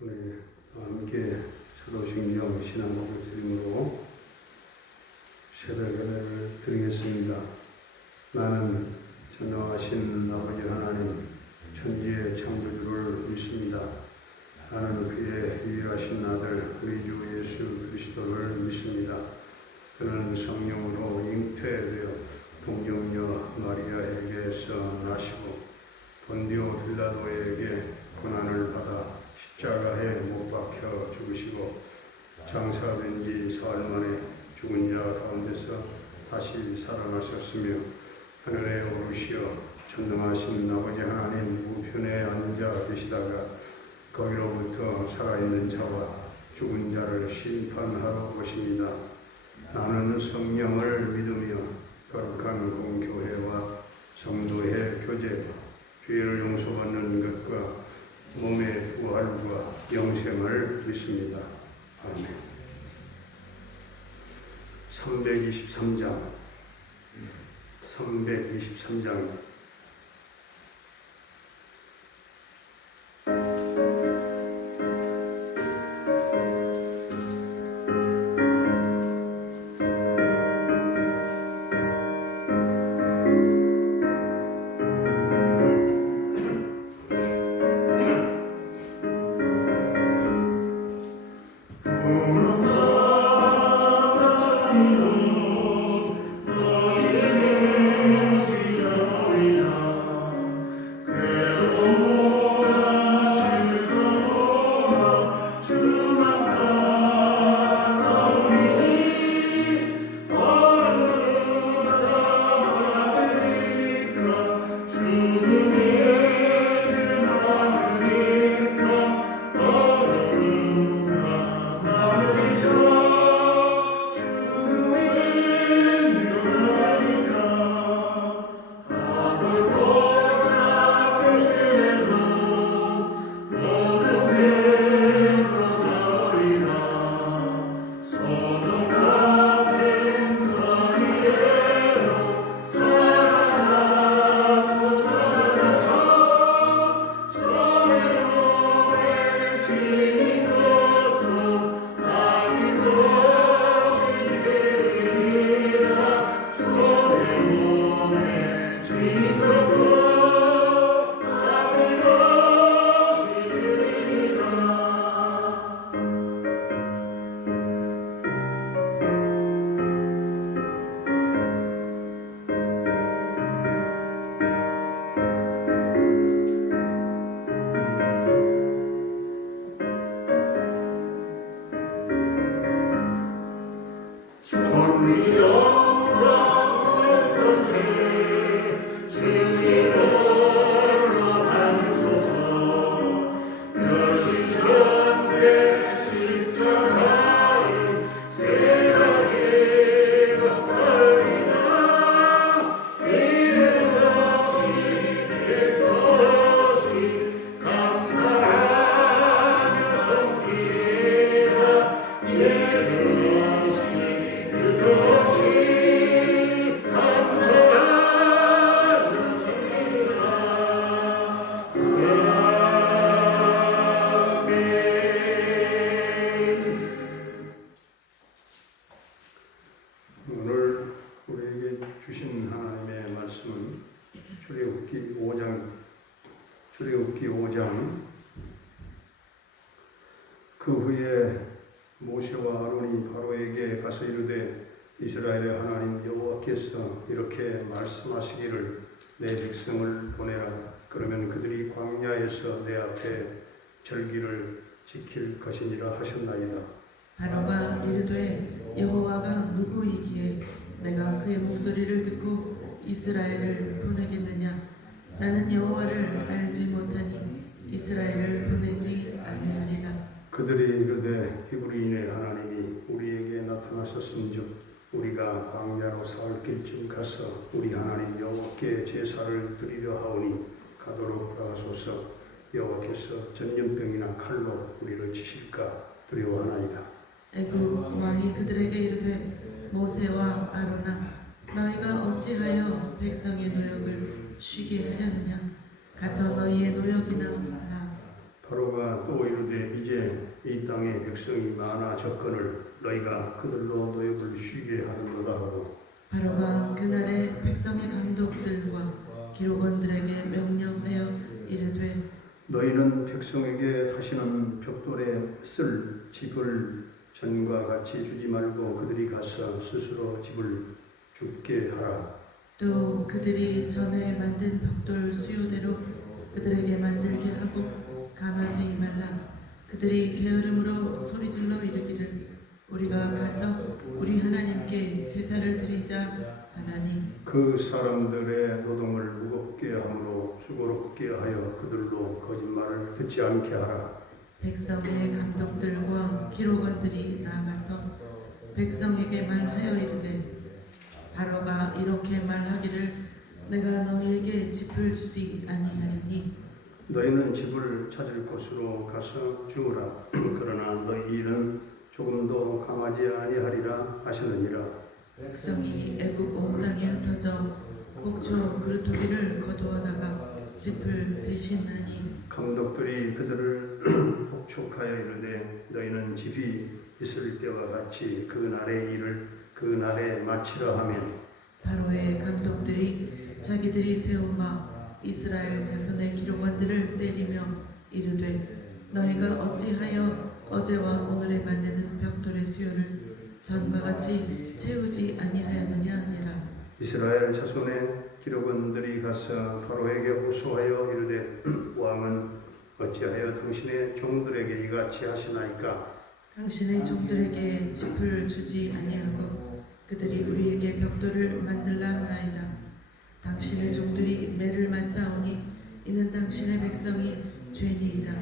우리 함께 사도신경 신앙고백 드림으로 새벽 예배를 드리겠습니다. 나는 전능하신 아버지 하나님 천지의 창조주를 믿습니다. 나는 그의 유일하신 아들 우리 주 예수 그리스도를 믿습니다. 그는 성령으로 잉태되어 동정녀 마리아에게서 나시고 본디오 빌라도에게 고난을 받아 십자가에 못 박혀 죽으시고 장사된 지 사흘 만에 죽은 자 가운데서 다시 살아나셨으며 하늘에 오르시어 전능하신 아버지 하나님 우편에 앉아 계시다가 거기로부터 살아있는 자와 죽은 자를 심판하러 오십니다. 나는 성령을 믿으며 거룩한 공교회와 성도의 교제와 죄를 용서받는 것과 몸의 부활과 영생을 믿습니다. 아멘. 323장 오늘 우리에게 주신 하나님의 말씀은 출애굽기 5장 그 후에 모세와 아론이 바로에게 가서 이르되 이스라엘의 하나님 여호와께서 이렇게 말씀하시기를 내 백성을 보내라. 그러면 그들이 광야에서 내 앞에 절기를 지킬 것이니라 하셨나이다. 바로가 이르되 여호와가 누구이기에 내가 그의 목소리를 듣고 이스라엘을 보내겠느냐? 나는 여호와를 알지 못하니 이스라엘을 보내지 아니하리라. 그들이 이르되 히브리인의 하나님이 우리에게 나타나셨은즉 우리가 광야로 사흘 길쯤 가서 우리 하나님 여호와께 제사를 드리려 하오니 가도록 하소서. 여호와께서 전염병이나 칼로 우리를 치실까 두려워하나이다. 애굽 왕이 그들에게 이르되 모세와 아론아 너희가 어찌하여 백성의 노역을 쉬게 하려느냐? 가서 너희의 노역이나 하라. 바로가 또 이르되 이제 이 땅에 백성이 많아 적건을 너희가 그들로 노역을 쉬게 하는도다 하고 바로가 그날에 백성의 감독들과 기록원들에게 명령하여 이르되 너희는 백성에게 다시는 벽돌에 쓸 집을 전과 같이 주지 말고 그들이 가서 스스로 집을 줍게 하라. 또 그들이 전에 만든 벽돌 수요대로 그들에게 만들게 하고 감하지 말라. 그들이 게으름으로 소리질러 이르기를 우리가 가서 우리 하나님께 제사를 드리자 하나니 그 사람들의 노동을 무겁게 하므로 수고롭게 하여 그들로 거짓말을 듣지 않게 하라. 백성의 감독들과 기록원들이 나아가서 백성에게 말하여 이르되 바로가 이렇게 말하기를 내가 너희에게 집을 주지 아니하리니 너희는 집을 찾을 곳으로 가서 주우라. 그러나 너희는 조금도 강하지 아니하리라 하시느니라. 백성이 애굽 온 땅에 흩어져 곡초 그루터기를 거두어다가 집을 대신하니 감독들이 그들을 폭촉하여 이르되 너희는 집이 있을 때와 같이 그 날의 일을 그 날에 마치라 하면 바로의 감독들이 자기들이 세운 바 이스라엘 자손의 기록원들을 때리며 이르되 너희가 어찌하여 어제와 오늘에 만드는 벽돌의 수요를 전과 같이 채우지 아니하였느냐 하니라. 이스라엘 자손의 기록원들이 가서 바로에게 호소하여 이르되 왕은 어찌하여 당신의 종들에게 이같이 하시나이까. 당신의 종들에게 집을 주지 아니하고 그들이 우리에게 벽돌을 만들라 하나이다. 당신의 종들이 매를 맞사오니 이는 당신의 백성이 죄니이다.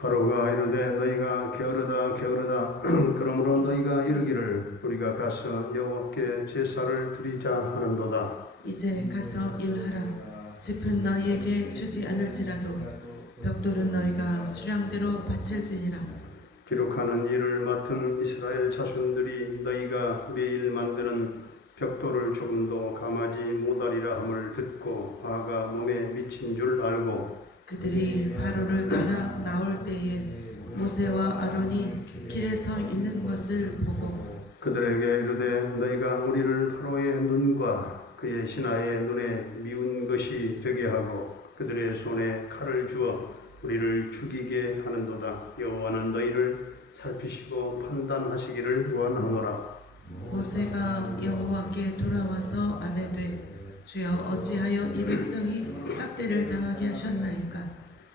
바로가 이르되 너희가 게으르다 그러므로 너희가 이르기를 우리가 가서 여호와께 제사를 드리자 하는도다. 이제 가서 일하라. 집은 너희에게 주지 않을지라도 벽돌은 너희가 수량대로 바칠지니라. 기록하는 일을 맡은 이스라엘 자손들이 너희가 매일 만드는 벽돌을 조금도 감하지 못하리라 함을 듣고 화가 몸에 미친 줄 알고 그들이 바로를 떠나 나올 때에 모세와 아론이 길에 서 있는 것을 보고 그들에게 이르되 너희가 우리를 바로의 눈과 그의 신하의 눈에 미운 것이 되게 하고 그들의 손에 칼을 주어 우리를 죽이게 하는도다. 여호와는 너희를 살피시고 판단하시기를 원하노라. 모세가 여호와께 돌아와서 아뢰되 주여 어찌하여 이 백성이 학대를 당하게 하셨나이까.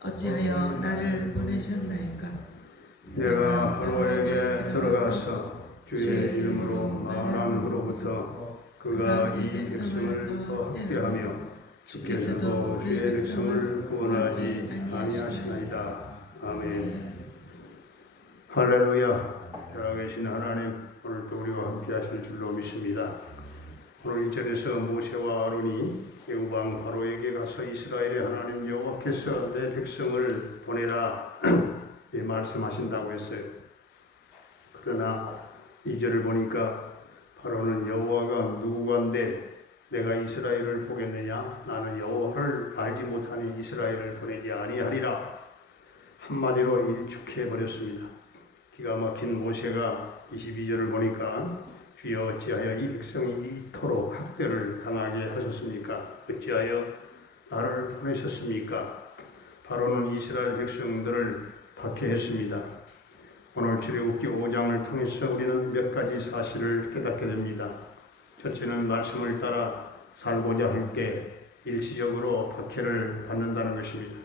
어찌하여 나를 보내셨나이까. 내가 바로에게 들어가서 주의 이름으로 말함으로부터 그가 이 백성을 더 학대하며 주께서도 그의 백성을 구원하지 아니하시나이다. 아멘. 할렐루야. 살아계신 하나님, 오늘도 우리와 함께 하실 줄로 믿습니다. 오늘 1절에서 모세와 아론이 애굽왕 바로에게 가서 이스라엘의 하나님 여호와께서 내 백성을 보내라 이 말씀하신다고 했어요. 그러나 2절을 보니까 바로는 여호와가 누구간데 내가 이스라엘을 보겠느냐? 나는 여호와를 알지 못하니 이스라엘을 보내지 아니하리라. 한마디로 일축해 버렸습니다. 기가 막힌 모세가 22절을 보니까 주여 어찌하여 이 백성이 이토록 학대를 당하게 하셨습니까? 어찌하여 나를 보내셨습니까? 바로는 이스라엘 백성들을 박해했습니다. 오늘 출애굽기 5장을 통해서 우리는 몇 가지 사실을 깨닫게 됩니다. 첫째는 말씀을 따라 살고자 할 때 일시적으로 박해를 받는다는 것입니다.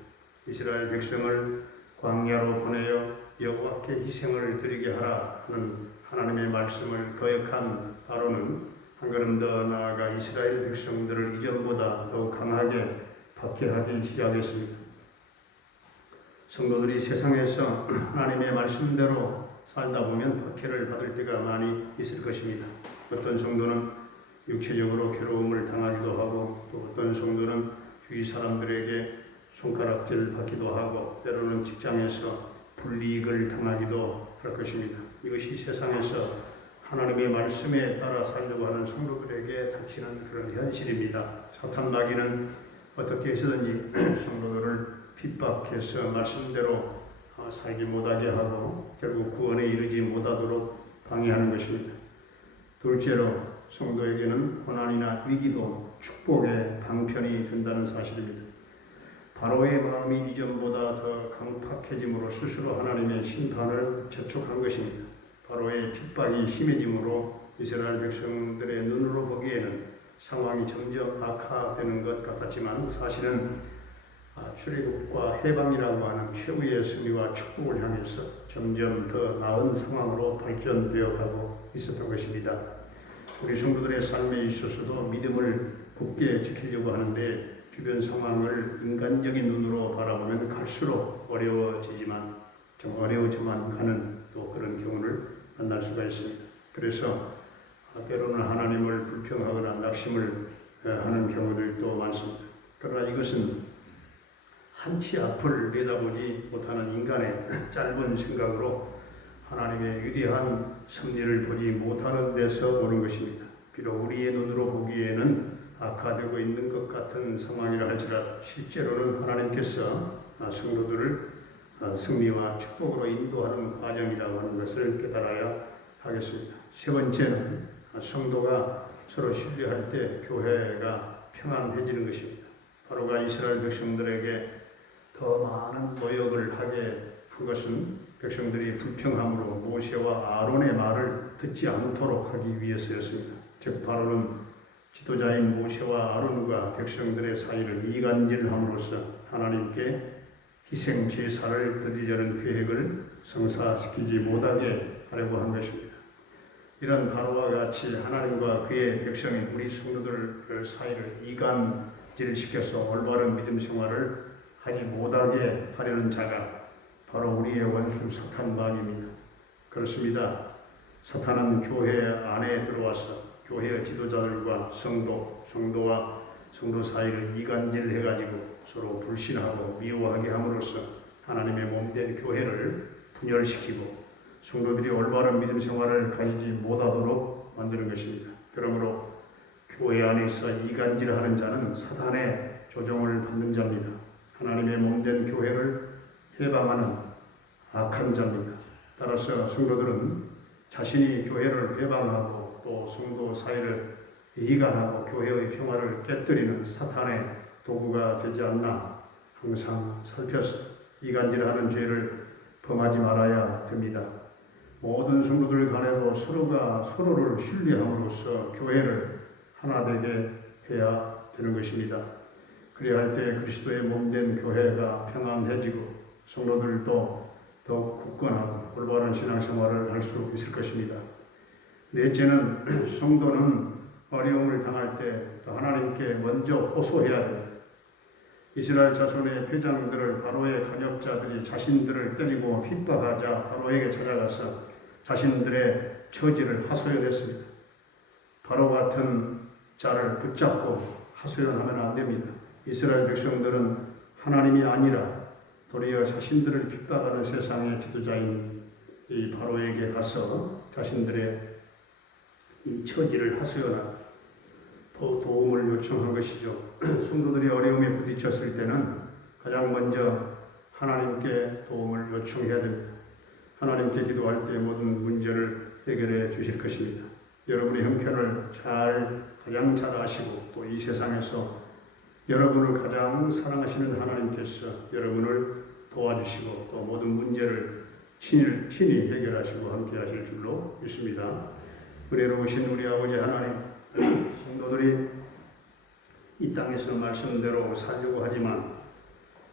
이스라엘 백성을 광야로 보내어 여호와께 희생을 드리게 하라 하는 하나님의 말씀을 거역한 바로는 한 걸음 더 나아가 이스라엘 백성들을 이전보다 더 강하게 박해하기 시작했습니다. 성도들이 세상에서 하나님의 말씀대로 살다 보면 박해를 받을 때가 많이 있을 것입니다. 어떤 성도는 육체적으로 괴로움을 당하기도 하고 또 어떤 성도는 주위 사람들에게 손가락질 받기도 하고 때로는 직장에서 불이익을 당하기도 할 것입니다. 이것이 세상에서 하나님의 말씀에 따라 살려고 하는 성도들에게 닥치는 그런 현실입니다. 사탄 마귀는 어떻게 해서든지 성도들을 핍박해서 말씀대로 살지 못하게 하고 결국 구원에 이르지 못하도록 방해하는 것입니다. 둘째로 성도에게는 고난이나 위기도 축복의 방편이 된다는 사실입니다. 바로의 마음이 이전보다 더 강팍해짐으로 스스로 하나님의 심판을 재촉한 것입니다. 바로의 핍박이 심해짐으로 이스라엘 백성들의 눈으로 보기에는 상황이 점점 악화되는 것 같았지만 사실은 출애굽과 해방이라고 하는 최후의 승리와 축복을 향해서 점점 더 나은 상황으로 발전되어 가고 있었던 것입니다. 우리 성도들의 삶에 있어서도 믿음을 굳게 지키려고 하는데 주변 상황을 인간적인 눈으로 바라보면 갈수록 어려워지지만 어려워져만 가는 또 그런 경우를 만날 수가 있습니다. 그래서 때로는 하나님을 불평하거나 낙심을 하는 경우들도 많습니다. 그러나 이것은 한치 앞을 내다보지 못하는 인간의 짧은 생각으로 하나님의 위대한 섭리를 보지 못하는 데서 오는 것입니다. 비록 우리의 눈으로 보기에는 악화되고 있는 것 같은 상황이라 할지라도 실제로는 하나님께서 성도들을 승리와 축복으로 인도하는 과정이라고 하는 것을 깨달아야 하겠습니다. 세 번째는 성도가 서로 신뢰할 때 교회가 평안해지는 것입니다. 바로가 이스라엘 백성들에게 더 많은 노역을 하게 한 것은 백성들이 불평함으로 모세와 아론의 말을 듣지 않도록 하기 위해서였습니다. 즉 바로는 지도자인 모세와 아론과 백성들의 사이를 이간질함으로써 하나님께 희생 제사를 드리려는 계획을 성사시키지 못하게 하려고 한 것입니다. 이런 바로와 같이 하나님과 그의 백성인 우리 성도들 사이를 이간질시켜서 올바른 믿음 생활을 하지 못하게 하려는 자가 바로 우리의 원수 사탄마귀입니다. 그렇습니다. 사탄은 교회 안에 들어와서 교회의 지도자들과 성도와 성도 사이를 이간질해가지고 서로 불신하고 미워하게 함으로써 하나님의 몸된 교회를 분열시키고 성도들이 올바른 믿음 생활을 가지지 못하도록 만드는 것입니다. 그러므로 교회 안에서 이간질하는 자는 사탄의 조종을 받는 자입니다. 하나님의 몸된 교회를 해방하는 악한 자입니다. 따라서 성도들은 자신이 교회를 해방하고 또 성도 사이를 이간하고 교회의 평화를 깨뜨리는 사탄의 도구가 되지 않나 항상 살펴서 이간질하는 죄를 범하지 말아야 됩니다. 모든 성도들 간에도 서로가 서로를 신뢰함으로써 교회를 하나 되게 해야 되는 것입니다. 그래야 할 때 그리스도의 몸된 교회가 평안해지고 성도들도 더욱 굳건하고 올바른 신앙생활을 할 수 있을 것입니다. 넷째는 성도는 어려움을 당할 때 하나님께 먼저 호소해야 됩니다. 이스라엘 자손의 패장들을 바로의 간역자들이 자신들을 때리고 핍박하자 바로에게 찾아가서 자신들의 처지를 하소연했습니다. 바로 같은 자를 붙잡고 하소연하면 안 됩니다. 이스라엘 백성들은 하나님이 아니라 도리어 자신들을 핍박하는 세상의 지도자인 이 바로에게 가서 자신들의 이 처지를 하소연하고 도움을 요청한 것이죠. 성도들이 어려움에 부딪혔을 때는 가장 먼저 하나님께 도움을 요청해야 됩니다. 하나님께 기도할 때 모든 문제를 해결해 주실 것입니다. 여러분의 형편을 가장 잘 아시고 또 이 세상에서 여러분을 가장 사랑하시는 하나님께서 여러분을 도와주시고 또 모든 문제를 친히 해결하시고 함께 하실 줄로 믿습니다. 은혜로우신 우리 아버지 하나님, 성도들이 이 땅에서 말씀대로 살려고 하지만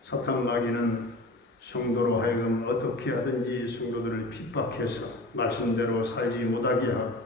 사탄 마귀는 성도로 하여금 어떻게 하든지 성도들을 핍박해서 말씀대로 살지 못하게 하고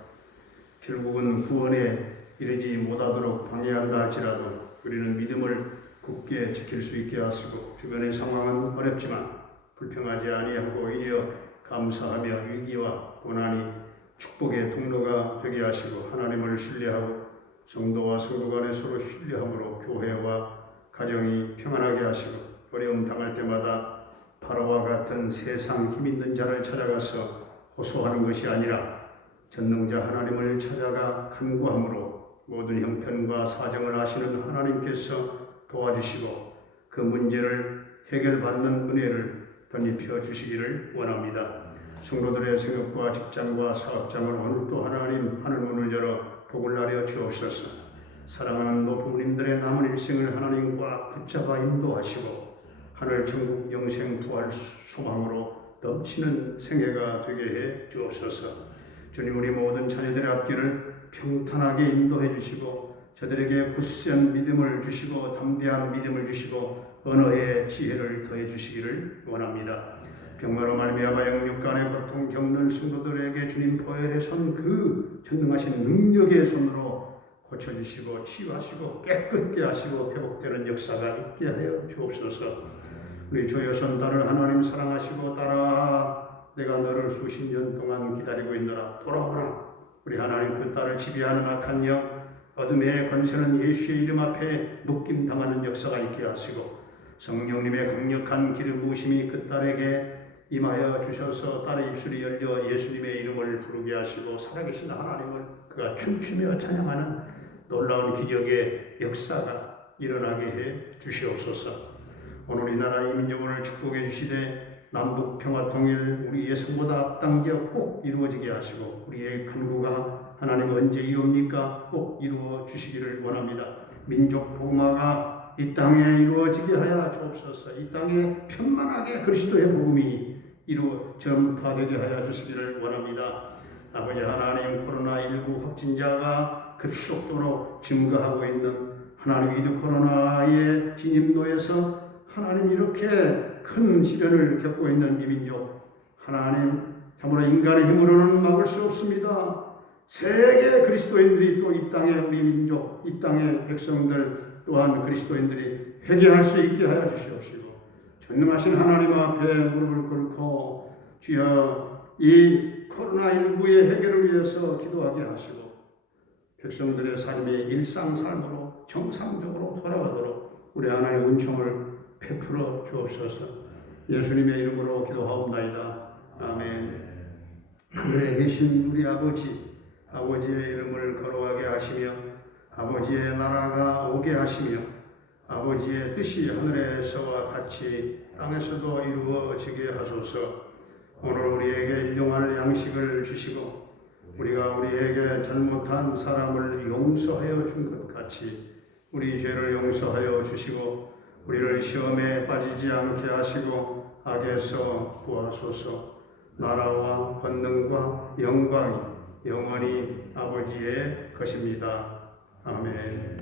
결국은 구원에 이르지 못하도록 방해한다 할지라도 우리는 믿음을 굳게 지킬 수 있게 하시고 주변의 상황은 어렵지만 불평하지 아니하고 오히려 감사하며 위기와 고난이 축복의 통로가 되게 하시고 하나님을 신뢰하고 성도와 성도 간에 서로 신뢰함으로 교회와 가정이 평안하게 하시고 어려움 당할 때마다 바로와 같은 세상 힘있는 자를 찾아가서 호소하는 것이 아니라 전능자 하나님을 찾아가 간구함으로 모든 형편과 사정을 아시는 하나님께서 도와주시고 그 문제를 해결받는 은혜를 덧입혀 주시기를 원합니다. 성도들의 생업과 직장과 사업장을 오늘 또 하나님 하늘문을 열어 복을 나려 주옵소서. 사랑하는 노부모님들의 남은 일생을 하나님 꽉 붙잡아 인도하시고 하늘 천국 영생 부활 소망으로 넘치는 생애가 되게 해 주옵소서. 주님, 우리 모든 자녀들의 앞길을 평탄하게 인도해 주시고 저들에게 굳센 믿음을 주시고 담대한 믿음을 주시고 언어의 지혜를 더해 주시기를 원합니다. 병마로 말미암아 영육간의 고통 겪는 성도들에게 주님 보혈의 손, 그 전능하신 능력의 손으로 고쳐주시고 치유하시고 깨끗게 하시고 회복되는 역사가 있게 하여 주옵소서. 우리 조여선 딸을 하나님 사랑하시고 딸아, 내가 너를 수십 년 동안 기다리고 있노라, 돌아오라. 우리 하나님 그 딸을 지배하는 악한 영, 어둠의 권세는 예수의 이름 앞에 묶임당하는 역사가 있게 하시고 성령님의 강력한 기름 부으심이 그 딸에게 임하여 주셔서 딸의 입술이 열려 예수님의 이름을 부르게 하시고 살아계신 하나님을 그가 춤추며 찬양하는 놀라운 기적의 역사가 일어나게 해 주시옵소서. 오늘 이 나라 이 민족을 축복해 주시되 남북 평화 통일 우리 예상보다 앞당겨 꼭 이루어지게 하시고 우리의 간구가 하나님 언제 이옵니까? 꼭 이루어 주시기를 원합니다. 민족 복음화가 이 땅에 이루어지게 하여 주옵소서. 이 땅에 편만하게 그리스도의 복음이 전파되게 하여 주시기를 원합니다. 아버지 하나님, 코로나19 확진자가 급속도로 증가하고 있는 하나님 위드 코로나의 진입로에서 하나님 이렇게 큰 시련을 겪고 있는 이 민족, 하나님 참으로 인간의 힘으로는 막을 수 없습니다. 세계 그리스도인들이 또 이 땅의 우리 민족, 이 땅의 백성들 또한 그리스도인들이 회개할 수 있게 하여 주시옵시고 전능하신 하나님 앞에 무릎을 꿇고 주여 이 코로나19의 해결을 위해서 기도하게 하시고 백성들의 삶이 일상 삶으로 정상적으로 돌아가도록 우리 하나님의 은총을 베풀어 주옵소서. 예수님의 이름으로 기도하옵나이다. 아멘. 하늘에 계신 우리 아버지의 이름을 거룩하게 하시며 아버지의 나라가 오게 하시며 아버지의 뜻이 하늘에서와 같이 땅에서도 이루어지게 하소서. 오늘 우리에게 일용할 양식을 주시고 우리가 우리에게 잘못한 사람을 용서하여 준 것 같이 우리 죄를 용서하여 주시고 우리를 시험에 빠지지 않게 하시고 악에서 구하소서. 나라와 권능과 영광이 영원히 아버지의 것입니다. 아멘.